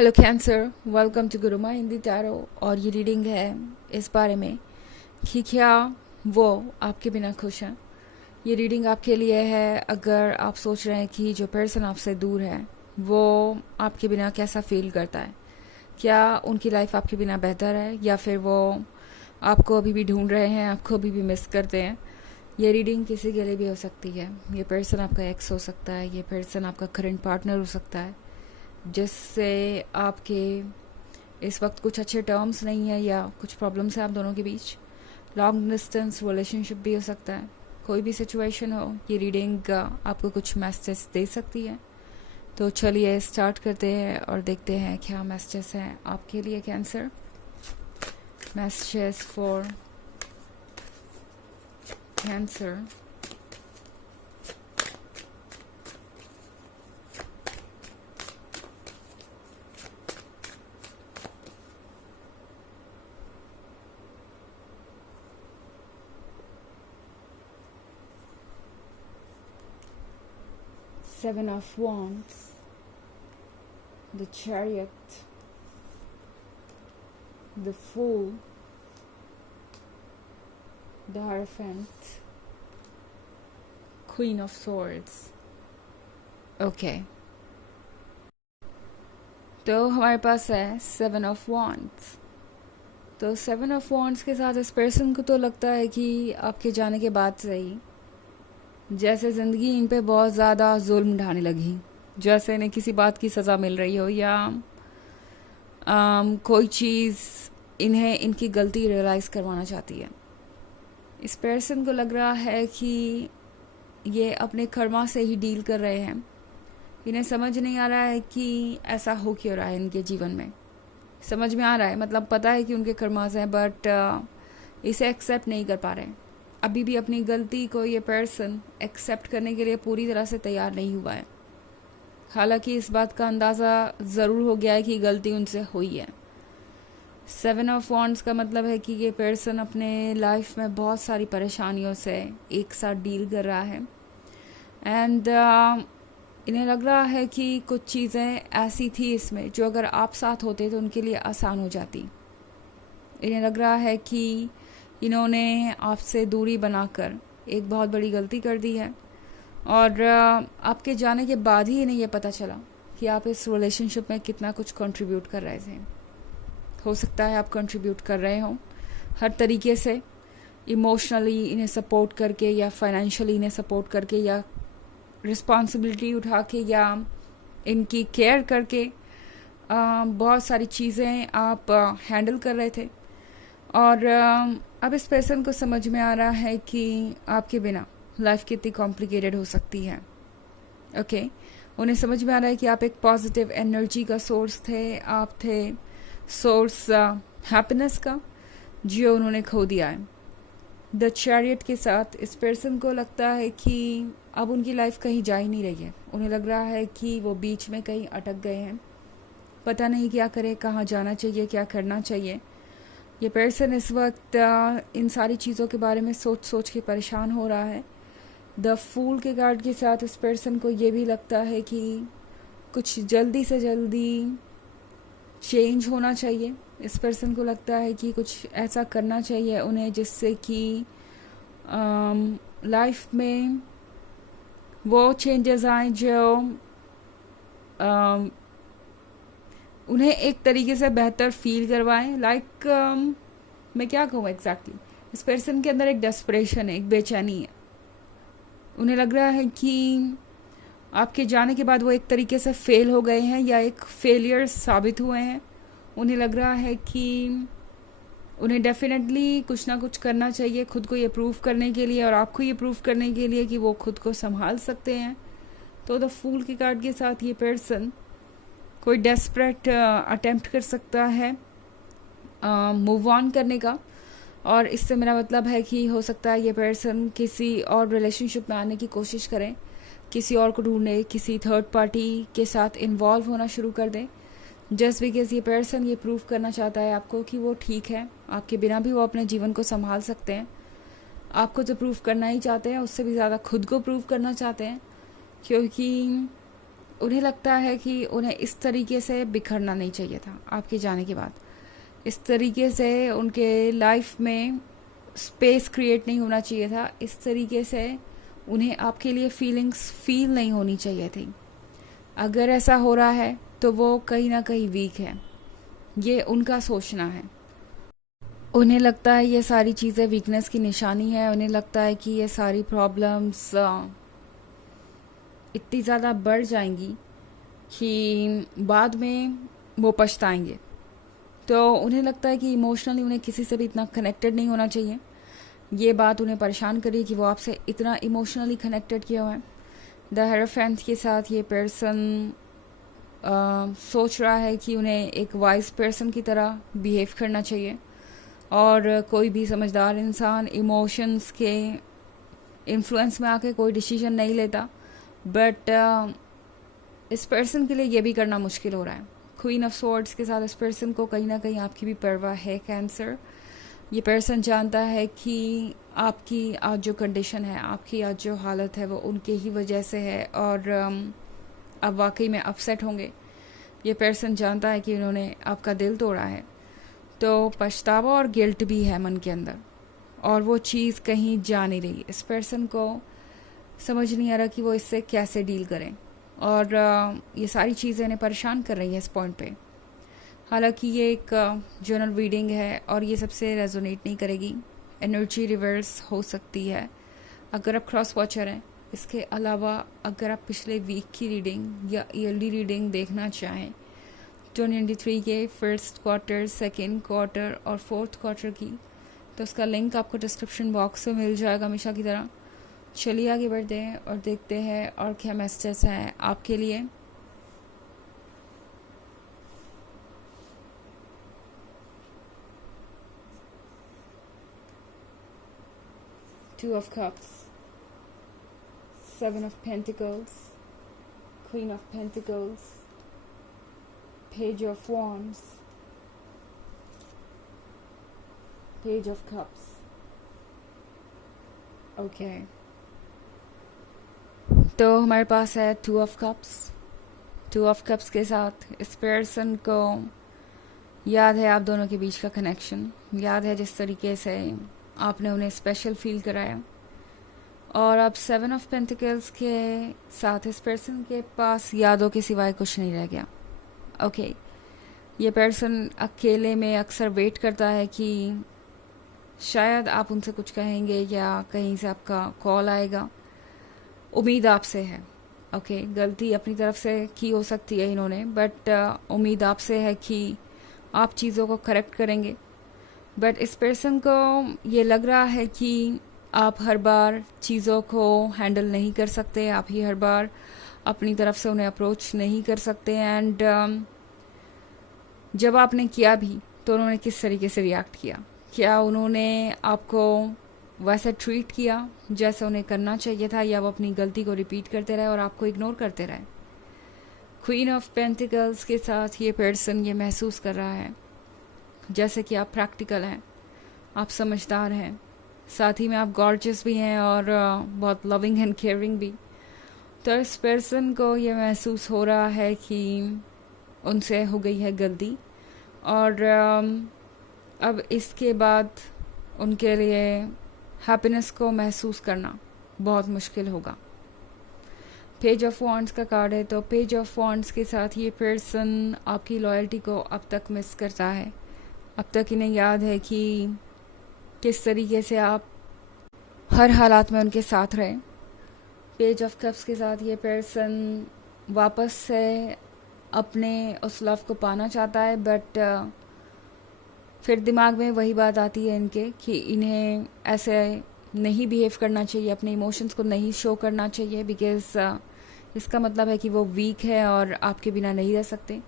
Hello Cancer, welcome to Guruma Hindi tarot. और ये reading है इस बारे में कि क्या वो आपके बिना खुश हैं। ये रीडिंग आपके लिए है अगर आप सोच रहे हैं कि जो पर्सन आपसे दूर है वो आपके बिना कैसा फील करता है, क्या उनकी लाइफ आपके बिना बेहतर है या फिर वो आपको अभी भी ढूंढ रहे हैं, आपको अभी भी मिस करते हैं। ये रीडिंग किसी के लिए भी हो सकती है। ये पर्सन आपका एक्स हो सकता है, ये पर्सन आपका करंट पार्टनर हो सकता है जिससे आपके इस वक्त कुछ अच्छे टर्म्स नहीं है या कुछ प्रॉब्लम्स है आप दोनों के बीच। लॉन्ग डिस्टेंस रिलेशनशिप भी हो सकता है। कोई भी सिचुएशन हो, ये रीडिंग आपको कुछ मैसेज दे सकती है। तो चलिए स्टार्ट करते हैं और देखते हैं क्या मैसेजेस हैं आपके लिए cancer. Messages for cancer. Seven of Wands, the Chariot, the Fool, the Hierophant, Queen of Swords. Okay, तो हमारे पास है सेवन ऑफ वॉन्ड्स। तो सेवन ऑफ वॉन्ड्स के साथ इस पर्सन को तो लगता है कि आपके जाने के बाद से ही जैसे ज़िंदगी इन पे बहुत ज़्यादा जुल्म ढाने लगी, जैसे इन्हें किसी बात की सज़ा मिल रही हो या कोई चीज़ इन्हें इनकी गलती रियलाइज़ करवाना चाहती है। इस पर्सन को लग रहा है कि ये अपने कर्मा से ही डील कर रहे हैं। इन्हें समझ नहीं आ रहा है कि ऐसा हो क्यों रहा है इनके जीवन में। समझ में आ रहा है, मतलब पता है कि उनके कर्मास हैं, बट इसे एक्सेप्ट नहीं कर पा रहे हैं। अभी भी अपनी गलती को ये पर्सन एक्सेप्ट करने के लिए पूरी तरह से तैयार नहीं हुआ है। हालांकि इस बात का अंदाज़ा ज़रूर हो गया है कि गलती उनसे हुई है। सेवन ऑफ वॉन्ड्स का मतलब है कि ये पर्सन अपने लाइफ में बहुत सारी परेशानियों से एक साथ डील कर रहा है एंड इन्हें लग रहा है कि कुछ चीज़ें ऐसी थी इसमें जो अगर आप साथ होते तो उनके लिए आसान हो जाती। इन्हें लग रहा है कि इन्होंने आपसे दूरी बनाकर एक बहुत बड़ी गलती कर दी है और आपके जाने के बाद ही इन्हें यह पता चला कि आप इस रिलेशनशिप में कितना कुछ कंट्रीब्यूट कर रहे थे। हो सकता है आप कंट्रीब्यूट कर रहे हो हर तरीके से, इमोशनली इन्हें सपोर्ट करके या फाइनेंशियली इन्हें सपोर्ट करके या रिस्पॉन्सिबिलिटी उठा के या इनकी केयर करके बहुत सारी चीज़ें आप हैंडल कर रहे थे। और अब इस पर्सन को समझ में आ रहा है कि आपके बिना लाइफ कितनी कॉम्प्लिकेटेड हो सकती है। ओके, उन्हें समझ में आ रहा है कि आप एक पॉजिटिव एनर्जी का सोर्स थे, आप थे सोर्स हैप्पीनेस का, जो उन्होंने खो दिया है। द चैरियट के साथ इस पर्सन को लगता है कि अब उनकी लाइफ कहीं जा ही नहीं रही है। उन्हें लग रहा है कि वो बीच में कहीं अटक गए हैं, पता नहीं क्या करें, कहाँ जाना चाहिए, क्या करना चाहिए। ये पर्सन इस वक्त इन सारी चीज़ों के बारे में सोच सोच के परेशान हो रहा है। द फूल के कार्ड के साथ इस पर्सन को ये भी लगता है कि कुछ जल्दी से जल्दी चेंज होना चाहिए। इस पर्सन को लगता है कि कुछ ऐसा करना चाहिए उन्हें जिससे कि लाइफ में वो चेंजेस आए जो उन्हें एक तरीके से बेहतर फील करवाएं। लाइक मैं क्या कहूँ एग्जैक्टली, इस पर्सन के अंदर एक डेस्परेशन है, एक बेचैनी है। उन्हें लग रहा है कि आपके जाने के बाद वो एक तरीके से फेल हो गए हैं या एक फेलियर साबित हुए हैं। उन्हें लग रहा है कि उन्हें डेफिनेटली कुछ ना कुछ करना चाहिए खुद को ये प्रूव करने के लिए और आपको ये प्रूव करने के लिए कि वो खुद को संभाल सकते हैं। तो द फूल के कार्ड के साथ ये पर्सन कोई डेस्परेट अटेम्प्ट कर सकता है मूव ऑन करने का। और इससे मेरा मतलब है कि हो सकता है ये पर्सन किसी और रिलेशनशिप में आने की कोशिश करें, किसी और को ढूंढे, किसी थर्ड पार्टी के साथ इन्वॉल्व होना शुरू कर दें, जस्ट बिकॉज ये पर्सन ये प्रूव करना चाहता है आपको कि वो ठीक है, आपके बिना भी वो अपने जीवन को संभाल सकते हैं। आपको तो प्रूव करना ही चाहते हैं, उससे भी ज़्यादा खुद को प्रूव करना चाहते हैं, क्योंकि उन्हें लगता है कि उन्हें इस तरीके से बिखरना नहीं चाहिए था आपके जाने के बाद। इस तरीके से उनके लाइफ में स्पेस क्रिएट नहीं होना चाहिए था। इस तरीके से उन्हें आपके लिए फीलिंग्स फील नहीं होनी चाहिए थी। अगर ऐसा हो रहा है तो वो कहीं ना कहीं वीक है, ये उनका सोचना है। उन्हें लगता है ये सारी चीज़ें वीकनेस की निशानी है। उन्हें लगता है कि ये सारी प्रॉब्लम्स इतनी ज़्यादा बढ़ जाएंगी कि बाद में वो पछताएंगे। तो उन्हें लगता है कि इमोशनली उन्हें किसी से भी इतना कनेक्टेड नहीं होना चाहिए। ये बात उन्हें परेशान करी कि वो आपसे इतना इमोशनली कनेक्टेड किया हुआ है। द हेरोफेंट के साथ ये पर्सन सोच रहा है कि उन्हें एक वाइज पर्सन की तरह बिहेव करना चाहिए, और कोई भी समझदार इंसान इमोशंस के इन्फ्लुएंस में आके कोई डिसीजन नहीं लेता। बट इस पर्सन के लिए ये भी करना मुश्किल हो रहा है। क्वीन ऑफ स्वॉर्ड्स के साथ इस पर्सन को कहीं ना कहीं आपकी भी परवाह है कैंसर। ये पर्सन जानता है कि आपकी आज जो कंडीशन है, आपकी आज जो हालत है, वो उनके ही वजह से है, और आप वाकई में अपसेट होंगे। ये पर्सन जानता है कि उन्होंने आपका दिल तोड़ा है, तो पछतावा और गिल्ट भी है मन के अंदर, और वो चीज़ कहीं जा नहीं रही। इस पर्सन को समझ नहीं आ रहा कि वो इससे कैसे डील करें, और ये सारी चीज़ें इन्हें परेशान कर रही हैं इस पॉइंट पे। हालांकि ये एक जनरल रीडिंग है और ये सबसे रेजोनेट नहीं करेगी। एनर्जी रिवर्स हो सकती है अगर आप क्रॉस वॉचर हैं। इसके अलावा अगर आप पिछले वीक की रीडिंग या ईयरली रीडिंग देखना चाहें 2023 के फर्स्ट क्वार्टर, सेकेंड क्वार्टर और फोर्थ क्वार्टर की, तो उसका लिंक आपको डिस्क्रिप्शन बॉक्स में मिल जाएगा हमेशा की तरह। चलिए आगे बढ़ते हैं और देखते हैं और क्या मैसेजेस हैं आपके लिए। Two of Cups, Seven of Pentacles, Queen of Pentacles, Page of Wands, Page of Cups. Okay. तो हमारे पास है two of cups. Two of cups के साथ इस पर्सन को याद है आप दोनों के बीच का कनेक्शन, याद है जिस तरीके से आपने उन्हें स्पेशल फील कराया। और अब सेवन ऑफ पेंटिकल्स के साथ इस पर्सन के पास यादों के सिवाय कुछ नहीं रह गया। ओके, ये पर्सन अकेले में अक्सर वेट करता है कि शायद आप उनसे कुछ कहेंगे या कहीं से आपका कॉल आएगा। उम्मीद आपसे है। ओके, गलती अपनी तरफ से की हो सकती है इन्होंने, बट उम्मीद आपसे है कि आप चीज़ों को करेक्ट करेंगे। बट इस पर्सन को ये लग रहा है कि आप हर बार चीज़ों को हैंडल नहीं कर सकते, आप ही हर बार अपनी तरफ से उन्हें अप्रोच नहीं कर सकते। एंड जब आपने किया भी तो उन्होंने किस तरीके से रिएक्ट किया? क्या उन्होंने आपको वैसे ट्रीट किया जैसे उन्हें करना चाहिए था, या वो अपनी गलती को रिपीट करते रहे और आपको इग्नोर करते रहे? क्वीन ऑफ पेंटिकल्स के साथ ये पर्सन ये महसूस कर रहा है जैसे कि आप प्रैक्टिकल हैं, आप समझदार हैं, साथ ही में आप गॉर्जियस भी हैं और बहुत लविंग एंड केयरिंग भी। तो इस पर्सन को ये महसूस हो रहा है कि उनसे हो गई है गलती, और अब इसके बाद उनके लिए हैप्पीनेस को महसूस करना बहुत मुश्किल होगा। पेज ऑफ वॉन्ड्स का कार्ड है, तो पेज ऑफ वॉन्ड्स के साथ ये पर्सन आपकी लॉयल्टी को अब तक मिस करता है। अब तक इन्हें याद है कि किस तरीके से आप हर हालात में उनके साथ रहे। पेज ऑफ कप्स के साथ ये पर्सन वापस से अपने उस लव को पाना चाहता है, बट फिर दिमाग में वही बात आती है इनके कि इन्हें ऐसे नहीं बिहेव करना चाहिए, अपने इमोशंस को नहीं शो करना चाहिए, बिकॉज इसका मतलब है कि वो वीक है और आपके बिना नहीं रह सकते।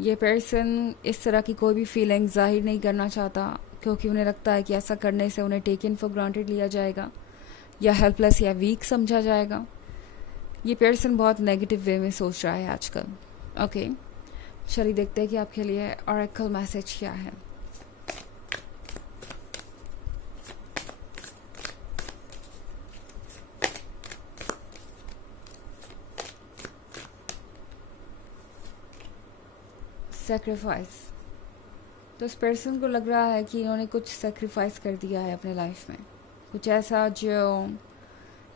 ये पर्सन इस तरह की कोई भी फीलिंग जाहिर नहीं करना चाहता, क्योंकि उन्हें लगता है कि ऐसा करने से उन्हें टेकन फॉर ग्रांटेड लिया जाएगा या हेल्पलेस या वीक समझा जाएगा। ये पर्सन बहुत नेगेटिव वे में सोच रहा है आजकल। ओके, चलिए देखते हैं कि आपके लिए ऑरेकल मैसेज क्या है। सेक्रीफाइस। तो इस पर्सन को लग रहा है कि इन्होंने कुछ सेक्रीफाइस कर दिया है अपने लाइफ में, कुछ ऐसा जो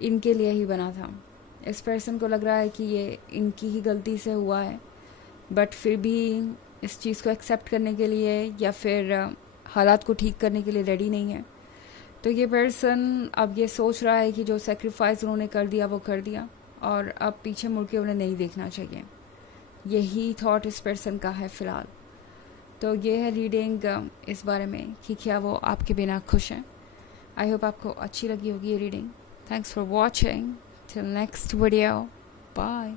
इनके लिए ही बना था। इस पर्सन को लग रहा है कि ये इनकी ही गलती से हुआ है, बट फिर भी इस चीज़ को एक्सेप्ट करने के लिए या फिर हालात को ठीक करने के लिए रेडी नहीं है। तो ये पर्सन अब ये सोच रहा है कि जो सेक्रीफाइस उन्होंने कर दिया वो कर दिया, और अब पीछे मुड़ के उन्हें नहीं देखना चाहिए। यही थॉट इस पर्सन का है फ़िलहाल। तो ये है रीडिंग इस बारे में कि क्या वो आपके बिना खुश हैं। आई होप आपको अच्छी लगी होगी ये reading. Thanks for watching. Till next video, bye.